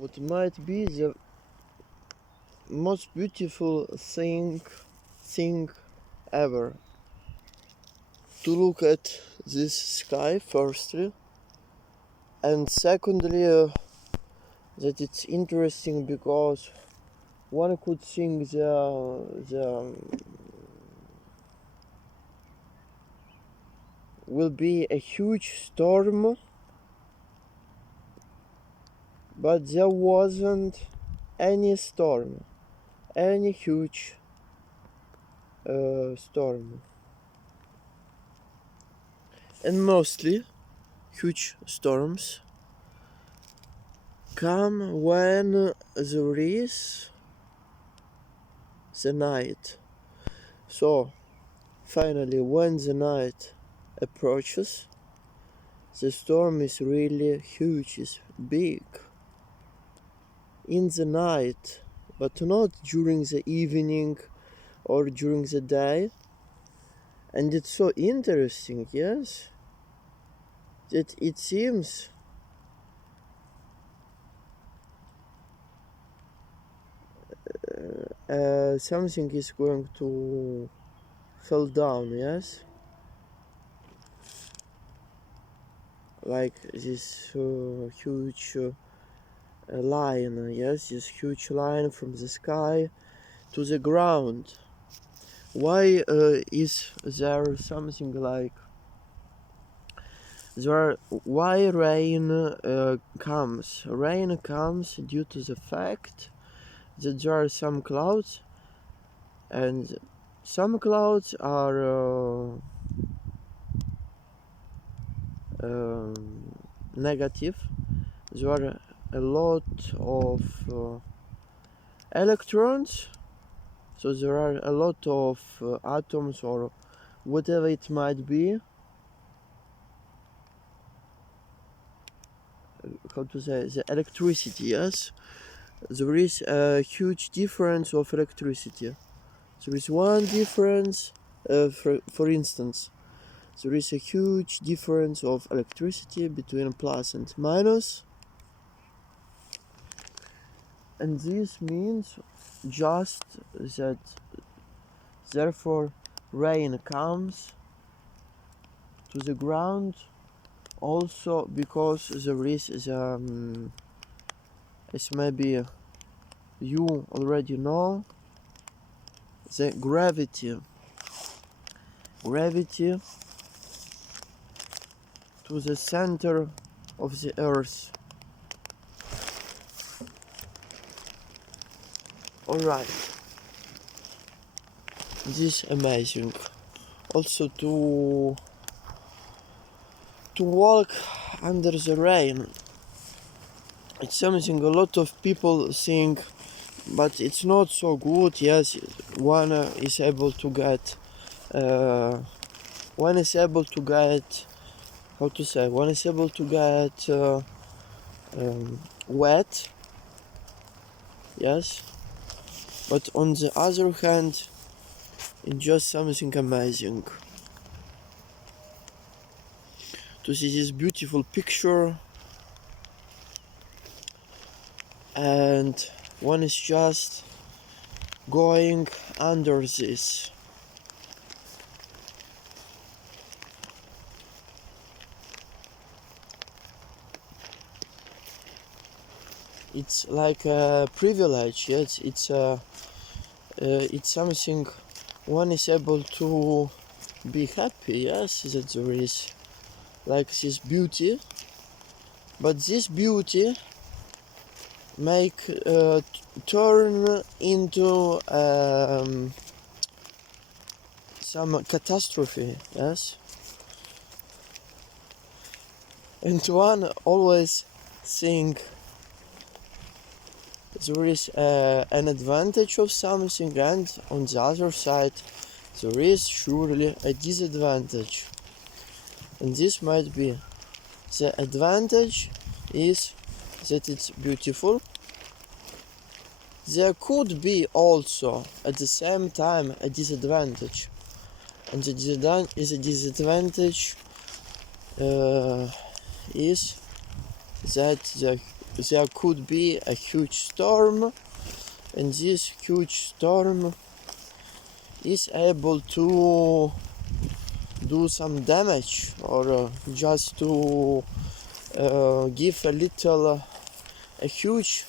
what might be the most beautiful thing ever. To look at this sky firstly, and secondly that it's interesting because one could think the will be a huge storm, but there wasn't any storm, any huge storm. And mostly huge storms come when there is the night. So finally, when the night approaches, the storm is really huge, is big. In the night, but not during the evening or during the day. And it's so interesting, yes, that it seems something is going to fall down, yes, like this huge line, yes, this huge line from the sky to the ground. Why is there something like why rain comes? Rain comes due to the fact that there are some clouds, and some clouds are negative. There are a lot of electrons, so there are a lot of atoms or whatever it might be. How to say, the electricity, yes? There is a huge difference of electricity. There is one difference, for instance, there is a huge difference of electricity between plus and minus, and this means just that therefore rain comes to the ground also because there is as maybe you already know, the gravity to the center of the earth. Alright, this is amazing. Also to walk under the rain, it's something a lot of people think, but it's not so good. Yes, one is able to get how to say, one is able to get wet, yes, but on the other hand, it's just something amazing to see this beautiful picture, and one is just going under this. It's like a privilege, yes. It's something one is able to be happy, yes, that there is like this beauty, but this beauty make turn into some catastrophe, yes. And one always think there is an advantage of something, and on the other side there is surely a disadvantage. And this might be the advantage is that it's beautiful. There could be also at the same time a disadvantage, and the disadvantage is that there could be a huge storm, and this huge storm is able to do some damage, or just to give a huge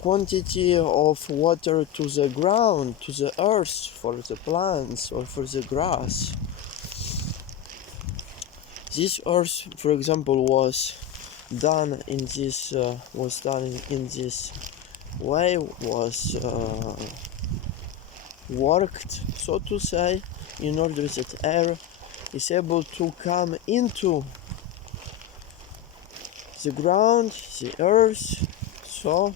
quantity of water to the ground, to the earth, for the plants or for the grass. This earth, for example, was done in this way, was worked, so to say, in order that air is able to come into the ground, the earth, so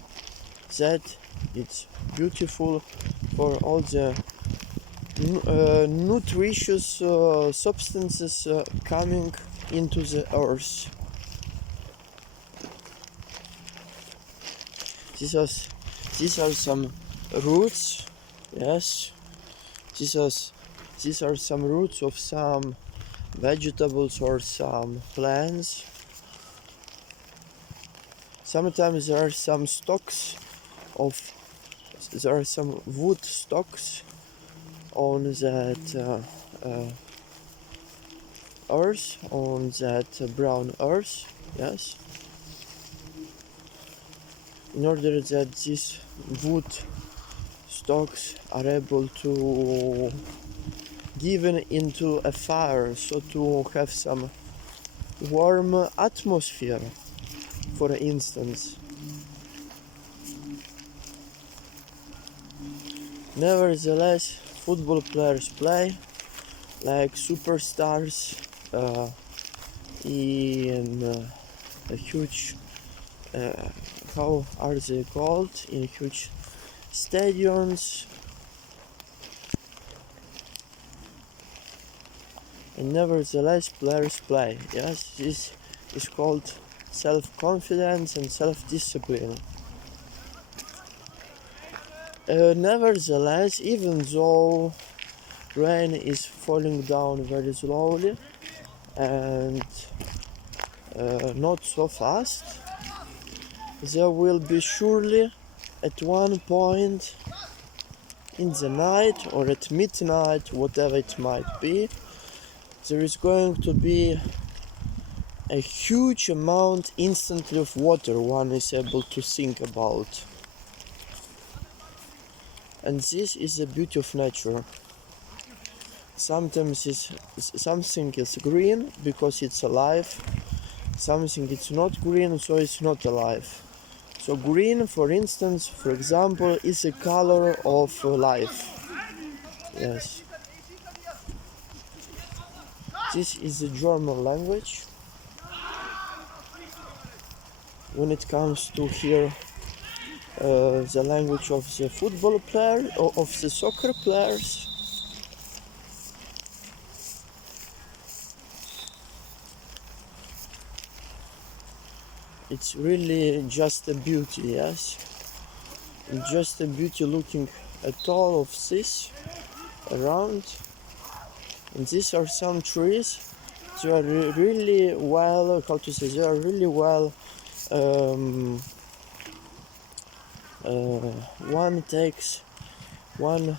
that it's beautiful for all the nutritious substances coming into the earth. These are some roots, yes. These are some roots of some vegetables or some plants. Sometimes there are some wood stalks on that earth, on that brown earth, yes. In order that these wood stalks are able to given into a fire, so to have some warm atmosphere, for instance. Nevertheless, football players play like superstars in a huge, how are they called, in huge stadiums. And nevertheless, players play. Yes, this is called self-confidence and self-discipline. Nevertheless, even though rain is falling down very slowly and not so fast, there will be surely at one point in the night or at midnight, whatever it might be, there is going to be a huge amount instantly of water one is able to think about. And this is the beauty of nature. Sometimes something is green because it's alive, something is not green, so it's not alive. So green, for instance, for example, is the color of life. Yes. This is the German language. When it comes to here, the language of the football player or of the soccer players. It's really just a beauty, yes. It's just a beauty looking at all of this around. And these are some trees. They are really well, they are really well, one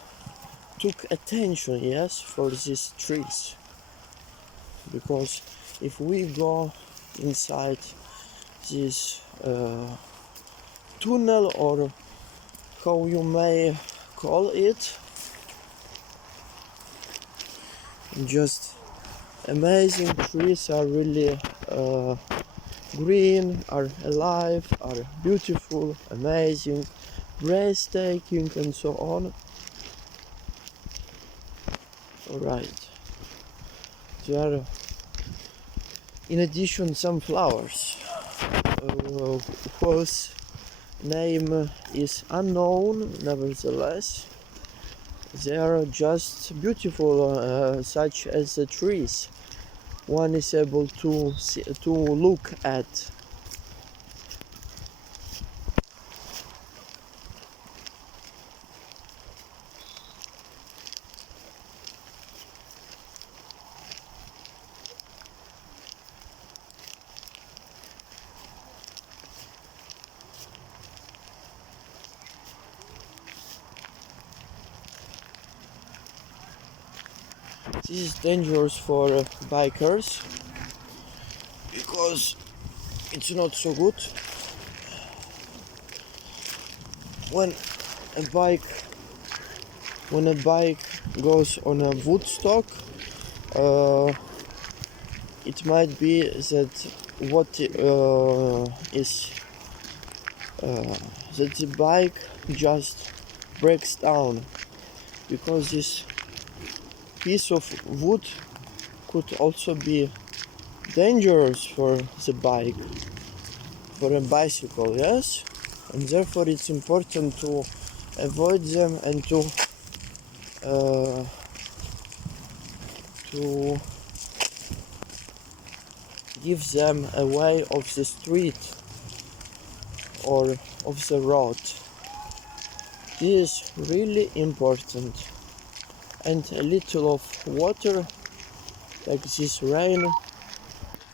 took attention, yes, for these trees. Because if we go inside this tunnel, or how you may call it, just amazing trees are really green, are alive, are beautiful, amazing, breathtaking, and so on. Alright, there are in addition some flowers whose name is unknown. Nevertheless, they are just beautiful, such as the trees one is able to look at. This is dangerous for bikers because it's not so good when a bike goes on a Woodstock. It might be that what is that the bike just breaks down, because this piece of wood could also be dangerous for the bike, for a bicycle, yes? And therefore it's important to avoid them and to give them away of the street or of the road. This is really important. And a little of water, like this rain,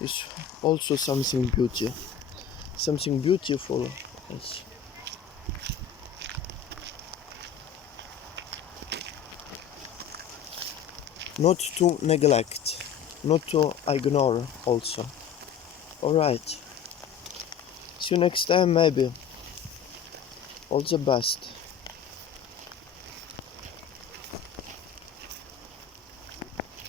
is also something beautiful. Yes. Not to neglect, not to ignore also. Alright. See you next time maybe. All the best.